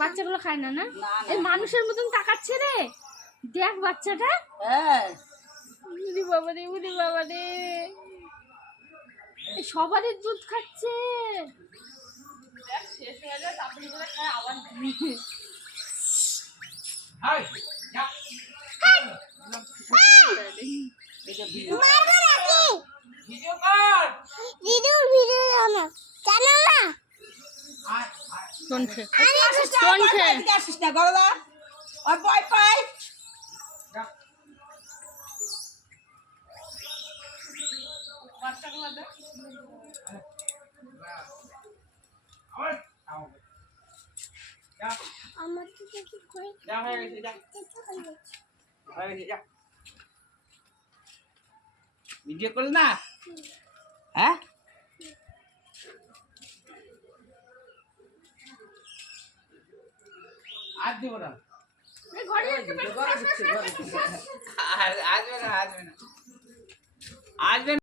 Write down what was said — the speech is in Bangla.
বাচ্চাগুলো খায় না, না এই মানুষের মতন তাকাচ্ছে রে, দেখ বাচ্চাটা। হ্যাঁ উরি বাবা রে, উরি বাবা রে, সবারই দুধ খাচ্ছে। শেষ হয়ে যায় তারপরে করে খায় আবার। হাই যা মারবো নাকি? ভিডিও কর ভিডিও জানো জানো না? কোন খে আমি কোন খে আসিস না গরদা আর ভয় পাই বাচ্চাগুলো দেখ। আবার আও যা আমার তো দেখি কই যা হয়ে গেছে যা হয়ে গেছে যা ভিডিও করল না হ্যাঁ আজ দিব না এই ঘরে একটা আর আসবে না আসবে না আসবে না